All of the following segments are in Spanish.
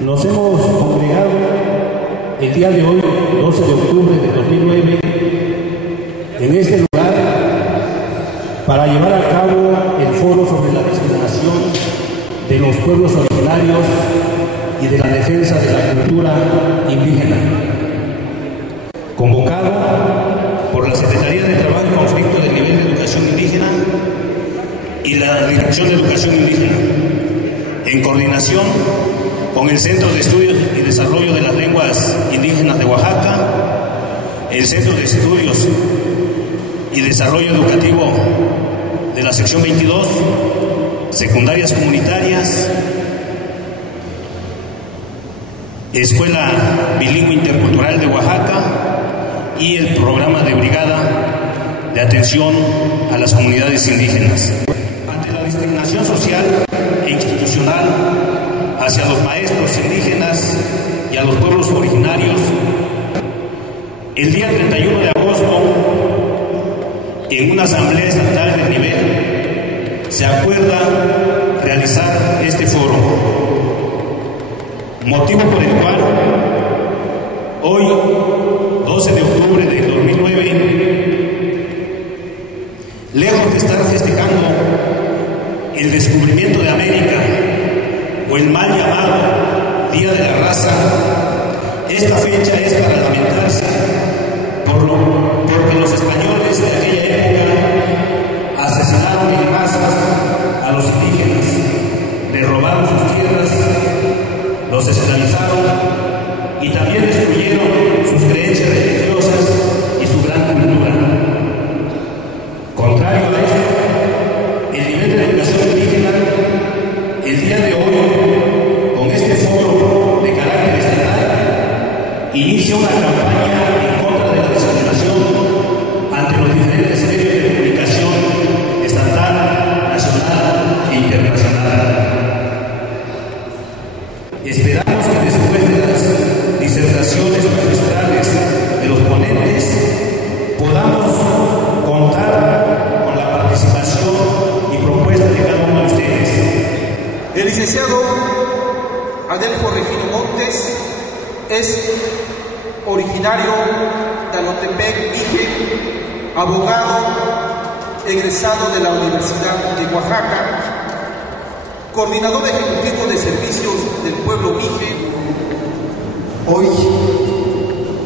Nos hemos congregado el día de hoy, 12 de octubre de 2009, en este lugar para llevar a cabo el foro sobre la discriminación de los pueblos originarios y de la defensa de la cultura indígena, convocado por la Secretaría de Trabajo y Conflicto del Nivel de Educación Indígena y la Dirección de Educación Indígena, en coordinación con el Centro de Estudios y Desarrollo de las Lenguas Indígenas de Oaxaca, el Centro de Estudios y Desarrollo Educativo de la Sección 22, Secundarias Comunitarias, Escuela Bilingüe Intercultural de Oaxaca y el Programa de Brigada de Atención a las Comunidades Indígenas. Ante la discriminación social e institucional hacia los maestros indígenas y a los pueblos originarios, el día 31 de agosto, en una asamblea estatal de nivel, se acuerda realizar este foro, motivo por el cual hoy, 12 de octubre de 2009, lejos de estar festejando el descubrimiento de América o el mal llamado Día de la Raza, esta fecha es para lamentarse porque los españoles de aquella época asesinaron en masas a los indígenas, les robaron sus tierras, los esclavizaron y también destruyeron sus creencias religiosas y su gran cultura. Contrario a esto, el nivel de educación indígena, el día de hoy, con este foro de carácter estatal, inicia una campaña en contra de la discriminación ante los diferentes medios de comunicación estatal, nacional e internacional. Esperamos que después de las disertaciones magistrales de los ponentes podamos contar con la participación y propuesta de cada uno de ustedes. El licenciado Adelfo Regino Montes es originario de Alotepec, Mije, abogado egresado de la Universidad de Oaxaca, coordinador ejecutivo de servicios del pueblo Mije. Hoy,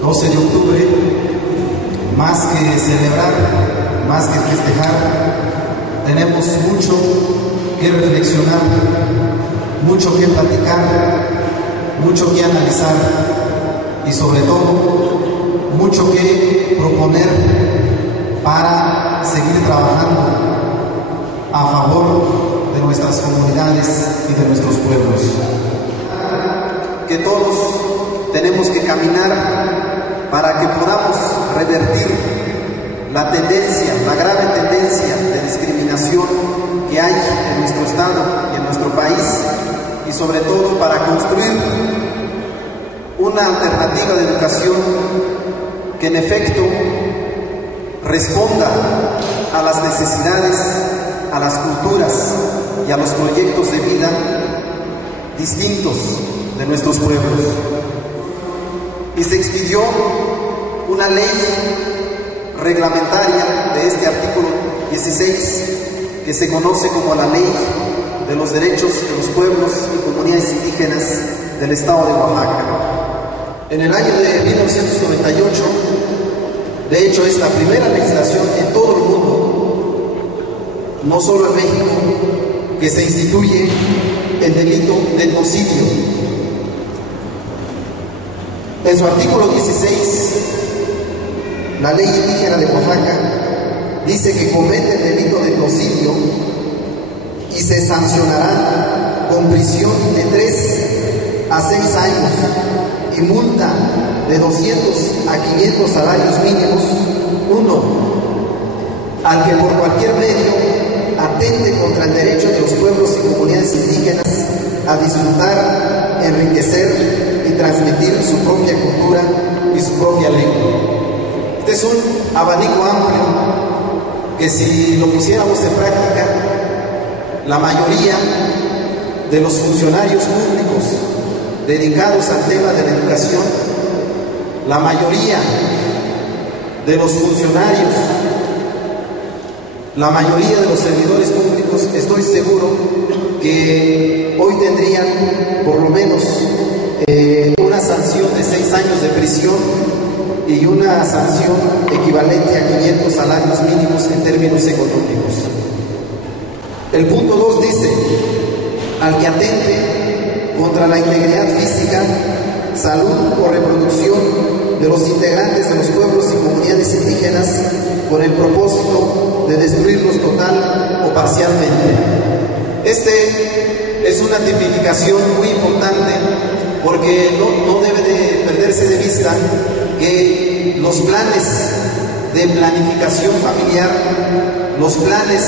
12 de octubre, más que celebrar, más que festejar, tenemos mucho que reflexionar, mucho que platicar, mucho que analizar y sobre todo mucho que proponer para seguir trabajando a favor de nuestras comunidades y de nuestros pueblos. Que todos tenemos que caminar para que podamos revertir la tendencia, la grave tendencia de discriminación que hay en nuestro estado y en nuestro país, y sobre todo para construir una alternativa de educación que en efecto responda a las necesidades, a las culturas y a los proyectos de vida distintos de nuestros pueblos. Y se expidió una ley reglamentaria de este artículo 16 que se conoce como la Ley de los Derechos de los Pueblos y Comunidades Indígenas del Estado de Oaxaca. En el año de 1998, de hecho es la primera legislación en todo el mundo, no solo en México, que se instituye el delito de etnocidio. En su artículo 16, la Ley Indígena de Oaxaca dice que comete el delito de etnocidio y se sancionará con prisión de 3 a 6 años y multa de 200 a 500 salarios mínimos. 1. Al que por cualquier medio atente contra el derecho de los pueblos y comunidades indígenas a disfrutar, enriquecer y transmitir su propia cultura y su propia lengua. Este es un abanico amplio que, si lo pusiéramos en práctica, la mayoría de los funcionarios públicos dedicados al tema de la educación, la mayoría de los funcionarios, la mayoría de los servidores públicos, estoy seguro que hoy tendrían por lo menos una sanción de 6 años de prisión y una sanción equivalente a 500 salarios mínimos en términos económicos. El punto 2 dice: al que atente contra la integridad física, salud o reproducción de los integrantes de los pueblos y comunidades indígenas con el propósito de destruirlos total o parcialmente. Este es una tipificación muy importante, porque no debe de perderse de vista que los planes de planificación familiar, los planes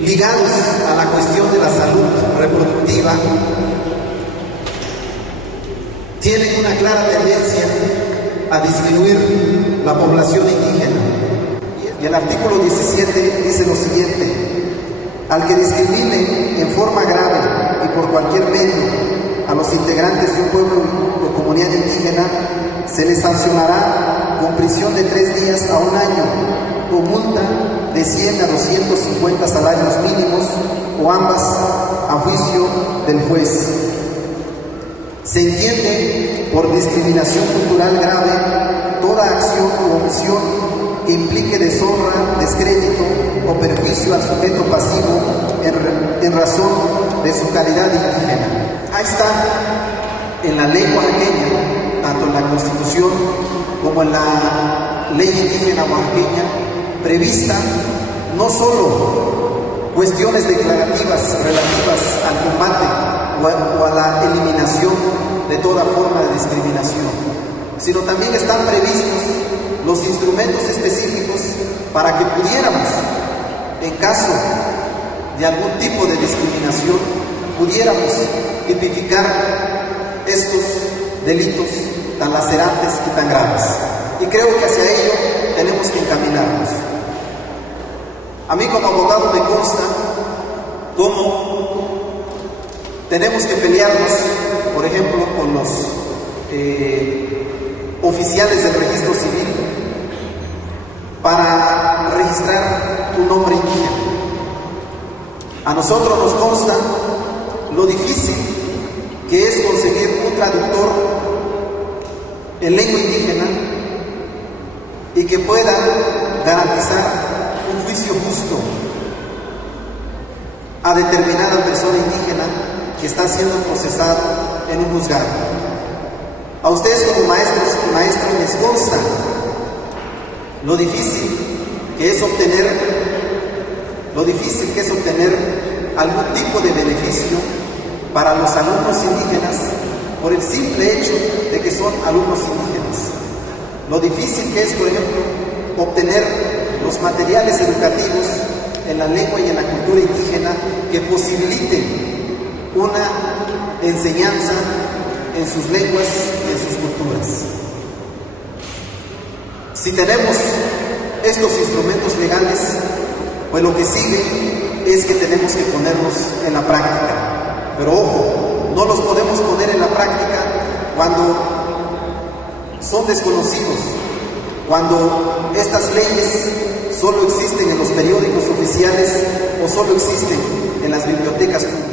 ligados a la cuestión de la salud reproductiva, tienen una clara tendencia a disminuir la población indígena. Y el artículo 17 dice lo siguiente: al que discrimine en forma grave y por cualquier medio a los integrantes de un pueblo o comunidad indígena, se les sancionará con prisión de 3 días a 1 año o multa de 100 a 250 salarios mínimos, o ambas a juicio del juez. Se entiende por discriminación cultural grave toda acción o omisión que implique deshonra, descrédito o perjuicio al sujeto pasivo en razón de su calidad indígena. Ahí está, en la ley oaxaqueña, tanto en la Constitución como en la ley indígena oaxaqueña, prevista no solo cuestiones declarativas relativas al combate o a la eliminación de toda forma de discriminación, sino también están previstos los instrumentos específicos para que pudiéramos, en caso de algún tipo de discriminación, pudiéramos tipificar estos delitos tan lacerantes y tan graves. Y creo que hacia ello tenemos que encaminarnos. A mí como abogado me consta cómo tenemos que pelearnos, por ejemplo, con los oficiales del registro civil para registrar un nombre indígena. A nosotros nos consta lo difícil que es conseguir un traductor en lengua indígena y que pueda garantizar un juicio justo a determinada persona indígena que está siendo procesado en un juzgado. A ustedes como maestros y maestras les consta lo difícil que es obtener algún tipo de beneficio para los alumnos indígenas por el simple hecho de que son alumnos indígenas. Lo difícil que es, por ejemplo, obtener los materiales educativos en la lengua y en la cultura indígena que posibiliten una enseñanza en sus lenguas y en sus culturas. Si tenemos estos instrumentos legales, pues lo que sigue es que tenemos que ponerlos en la práctica. Pero ojo, no los podemos poner en la práctica cuando son desconocidos, cuando estas leyes solo existen en los periódicos oficiales o solo existen en las bibliotecas públicas.